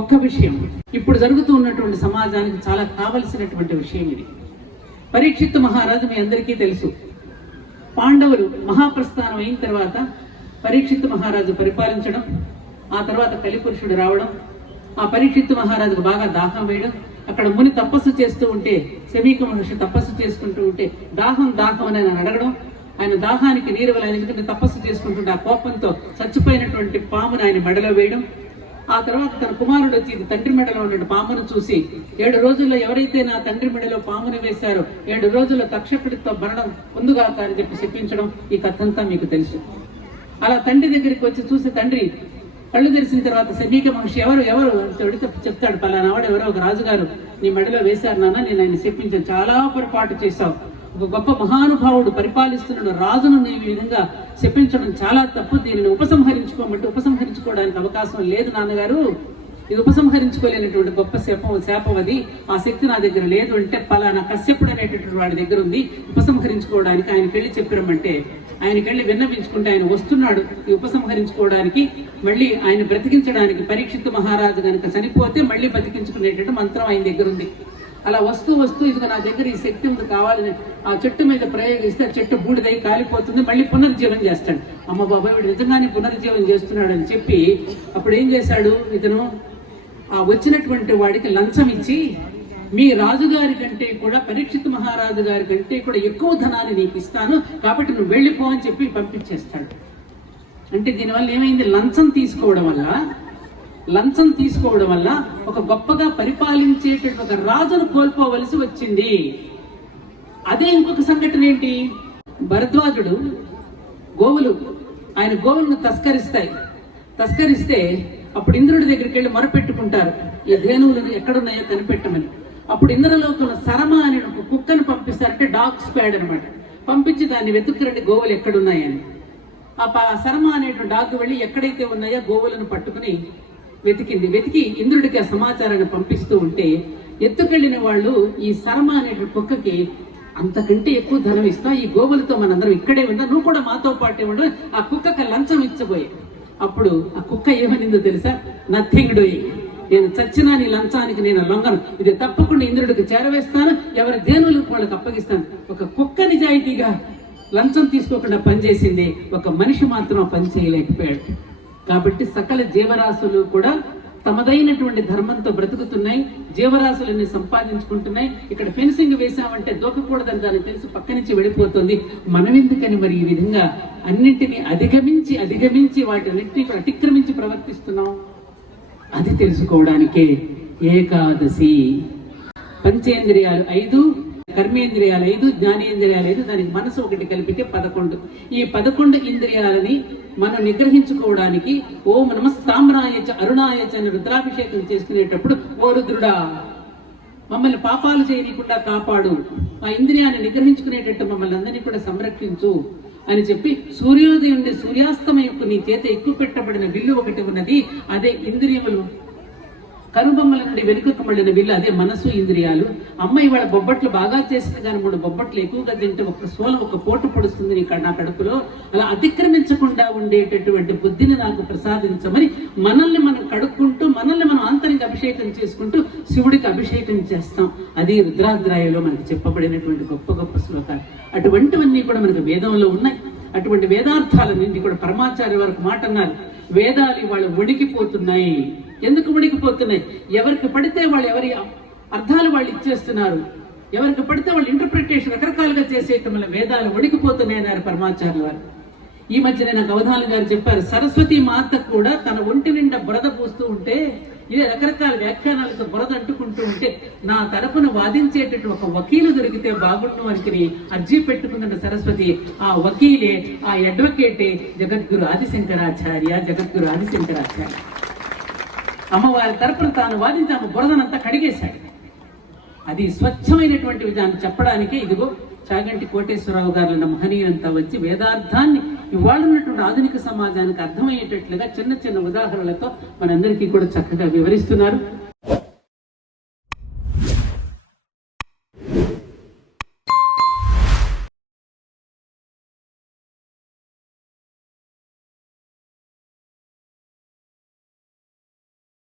ఒక్క విషయం, ఇప్పుడు జరుగుతూ ఉన్నటువంటి సమాజానికి చాలా కావలసినటువంటి విషయం ఇది. పరీక్షిత్ మహారాజు మీ అందరికీ తెలుసు. పాండవులు మహాప్రస్థానం అయిన తర్వాత పరీక్షిత్ మహారాజు పరిపాలించడం, ఆ తర్వాత కలిపురుషుడు రావడం, ఆ పరీక్షిత్ మహారాజుకు బాగా దాహం వేయడం, అక్కడ ముని తపస్సు చేస్తూ ఉంటే శమీక మహర్షి తపస్సు చేసుకుంటూ ఉంటే దాహం అని ఆయన అడగడం, ఆయన దాహానికి నీరు వల్ల ఎందుకంటే తపస్సు చేసుకుంటుంటే ఆ కోపంతో చచ్చిపోయినటువంటి పామును ఆయన మెడలో వేయడం, ఆ తర్వాత తన కుమారుడు వచ్చి తండ్రి మెడలో ఉన్న పామును చూసి 7 రోజుల్లో ఎవరైతే నా తండ్రి మెడలో పామును వేశారో 7 రోజుల్లో తక్షకుడితో మరణం పొందుగాక అని చెప్పి చెప్పించడం, ఈ కథంతా మీకు తెలుసు. అలా తండ్రి దగ్గరికి వచ్చి చూసి తండ్రి కళ్ళు తెరిచిన తర్వాత శమీక మహర్షి ఎవరు చెప్తాడు, పలానావాడు ఎవరో ఒక రాజుగారు నీ మెడలో వేశారు నాన్న, నేను ఆయన చెప్పించాను, చాలా పొరపాటు చేశావు, ఒక గొప్ప మహానుభావుడు పరిపాలిస్తున్న రాజును నీ విధంగా చెప్పించడం చాలా తప్పు, దీనిని ఉపసంహరించుకోమంటే ఉపసంహరించుకోవడానికి అవకాశం లేదు నాన్నగారు, ఇది ఉపసంహరించుకోలేనటువంటి గొప్ప శాపం అది, ఆ శక్తి నా దగ్గర లేదు అంటే పలానా కశ్యపుడు అనేటటువంటి వాడి దగ్గర ఉంది ఉపసంహరించుకోవడానికి, ఆయనకెళ్ళి చెప్పిరమ్మంటే ఆయనకెళ్ళి విన్నవించుకుంటే ఆయన వస్తున్నాడు ఈ ఉపసంహరించుకోవడానికి, మళ్ళీ ఆయన బ్రతికించడానికి. పరీక్షిత్ మహారాజు కనుక చనిపోతే మళ్ళీ బతికించుకునేటట్టు మంత్రం ఆయన దగ్గర ఉంది. అలా వస్తూ ఇది నా దగ్గర ఈ శక్తి ఉంది కావాలని ఆ చెట్టు మీద ప్రయోగిస్తే చెట్టు బూడిదై కాలిపోతుంది, మళ్ళీ పునరుజ్జీవం చేస్తాడు. అమ్మ బాబాయ్ వీడు నిజంగానే పునరుజ్జీవం చేస్తున్నాడు అని చెప్పి అప్పుడు ఏం చేశాడు, ఇతను ఆ వచ్చినటువంటి వాడికి లంచం ఇచ్చి మీ రాజుగారి కంటే కూడా పరీక్షిత్ మహారాజు గారి కంటే కూడా ఎక్కువ ధనాన్ని నీకు ఇస్తాను కాబట్టి నువ్వు వెళ్ళిపో అని చెప్పి పంపించేస్తాడు. అంటే దీనివల్ల ఏమైంది, లంచం తీసుకోవడం వల్ల ఒక గొప్పగా పరిపాలించేటటువంటి ఒక రాజును కోల్పోవలసి వచ్చింది. అదే ఇంకొక సంఘటన ఏంటి, భరద్వాజుడు ఆయన గోవులను తస్కరిస్తే అప్పుడు ఇంద్రుడి దగ్గరికి వెళ్ళి మొరపెట్టుకుంటారు ఈ ధేనువులను ఎక్కడున్నాయో కనిపెట్టమని. అప్పుడు ఇంద్రలోకంలో సరమ అని ఒక కుక్కను పంపిస్తారంటే డాగ్ స్క్వాడ్ అనమాట, పంపించి దాన్ని వెతుక్కురండి గోవులు ఎక్కడున్నాయని. ఆ సరమ అనేటువంటి డాగ్ వెళ్ళి ఎక్కడైతే ఉన్నాయో గోవులను పట్టుకుని వెతికి ఇంద్రుడికి ఆ సమాచారాన్ని పంపిస్తూ ఉంటే ఎత్తుకెళ్లిన వాళ్ళు ఈ సరమ అనేటువంటి కుక్కకి అంతకంటే ఎక్కువ ధనం ఇస్తా, ఈ గోవులతో మనందరం ఇక్కడే ఉన్నా, నువ్వు కూడా మాతో పాటే ఉండు, ఆ కుక్కకి లంచం ఇచ్చబోయే. అప్పుడు ఆ కుక్క ఏమనిందో తెలుసా, నథింగ్ డూయింగ్, నేను చచ్చినా నీ లంచానికి నేను లొంగను, ఇది తప్పకుండా ఇంద్రుడికి చేరవేస్తాను, ఎవరి ధేనువులకు వాళ్ళకి అప్పగిస్తాను. ఒక కుక్క నిజాయితీగా లంచం తీసుకోకుండా పనిచేసింది, ఒక మనిషి మాత్రం పని చేయలేకపోయాడు. కాబట్టి సకల జీవరాశులు కూడా తమదైనటువంటి ధర్మంతో బ్రతుకుతున్నాయి, జీవరాశులన్నీ సంపాదించుకుంటున్నాయి. ఇక్కడ ఫెన్సింగ్ వేసామంటే దూకకూడదని దాన్ని తెలిసి పక్క నుంచి వెళ్ళిపోతుంది. మనం ఎందుకని మరి ఈ విధంగా అన్నింటినీ అధిగమించి వాటిన్నింటినీ అతిక్రమించి ప్రవర్తిస్తున్నాం? అది తెలుసుకోవడానికే ఏకాదశి. పంచేంద్రియాలు 5, కర్మేంద్రియాలు 5, జ్ఞానేంద్రియాలు 5, దానికి మనసు 1 కలిపితే 11. ఈ 11 ఇంద్రియాలని మనం నిగ్రహించుకోవడానికి ఓం నమస్తామ్రాయచ అరుణాయచ అని రుద్రాభిషేకం చేసుకునేటప్పుడు ఓ రుద్రుడా మమ్మల్ని పాపాలు చేయకుండా కాపాడు, ఆ ఇంద్రియాన్ని నిగ్రహించుకునేటట్టు మమ్మల్ని అందరినీ కూడా సంరక్షించు అని చెప్పి సూర్యోదయం నుండి సూర్యాస్తమయంకు నీ చేత ఎక్కువ పెట్టబడిన విల్లు ఒకటి ఉన్నది, అదే ఇంద్రియములు. కనుబొమ్మల నుండి వెనుకకు మళ్ళిన విల్లు అదే మనసు, ఇంద్రియాలు. అమ్మాయి వాళ్ళ బొబ్బట్లు బాగా చేసింది కానీ 3 బొబ్బట్లు ఎక్కువగా తింటే ఒక పోటు పొడుస్తుంది నా కడుపులో. అలా అతిక్రమించకుండా ఉండేటటువంటి బుద్ధిని నాకు ప్రసాదించమని మనల్ని మనం కడుక్కుంటూ మనల్ని మనం ఆంతరిక అభిషేకం చేసుకుంటూ శివుడికి అభిషేకం చేస్తాం. అది రుద్రాధ్యాయంలో మనకు చెప్పబడినటువంటి గొప్ప శ్లోకాలు. అటువంటివన్నీ కూడా మనకు వేదంలో ఉన్నాయి. అటువంటి వేదార్థాలన్నింటి కూడా పరమాచార్య వారికి మాట అన్నారు, వేదాలు ఇవాళ వణికిపోతున్నాయి. ఎందుకు వణికిపోతున్నాయి? ఎవరికి పడితే వాళ్ళు ఎవరి అర్థాలు వాళ్ళు ఇచ్చేస్తున్నారు, ఎవరికి పడితే వాళ్ళు ఇంటర్ప్రిటేషన్ రకరకాలుగా చేసేయటం వల్ల వేదాలు వణికిపోతున్నాయి అన్నారు పరమాచార్య వారు. ఈ మధ్య నాకు అవధానులు గారు చెప్పారు, సరస్వతి మాత కూడా తన ఒంటి నిండా బురద పూస్తూ ఉంటే ఇదే రకరకాల వ్యాఖ్యానాలతో బురద అంటుకుంటూ ఉంటే నా తరపున వాదించేటట్టు ఒక వకీలు దొరికితే బాగుండు అని అర్జీ పెట్టుకుందంట సరస్వతి. ఆ వకీలే, ఆ అడ్వకేటే జగద్గురు ఆదిశంకరాచార్య. అమ్మవారి తరపున తాను వాదించి ఆమె బురదనంతా కడిగేశాడు. అది స్వచ్ఛమైనటువంటి విధానం చెప్పడానికి ఇదిగో చాగంటి కోటేశ్వరరావు గారు మహనీయులంతా వచ్చి వేదార్థాన్ని ఇవాళ ఉన్నటువంటి ఆధునిక సమాజానికి అర్థమయ్యేటట్లుగా చిన్న ఉదాహరణలతో మనందరికీ కూడా చక్కగా వివరిస్తున్నారు.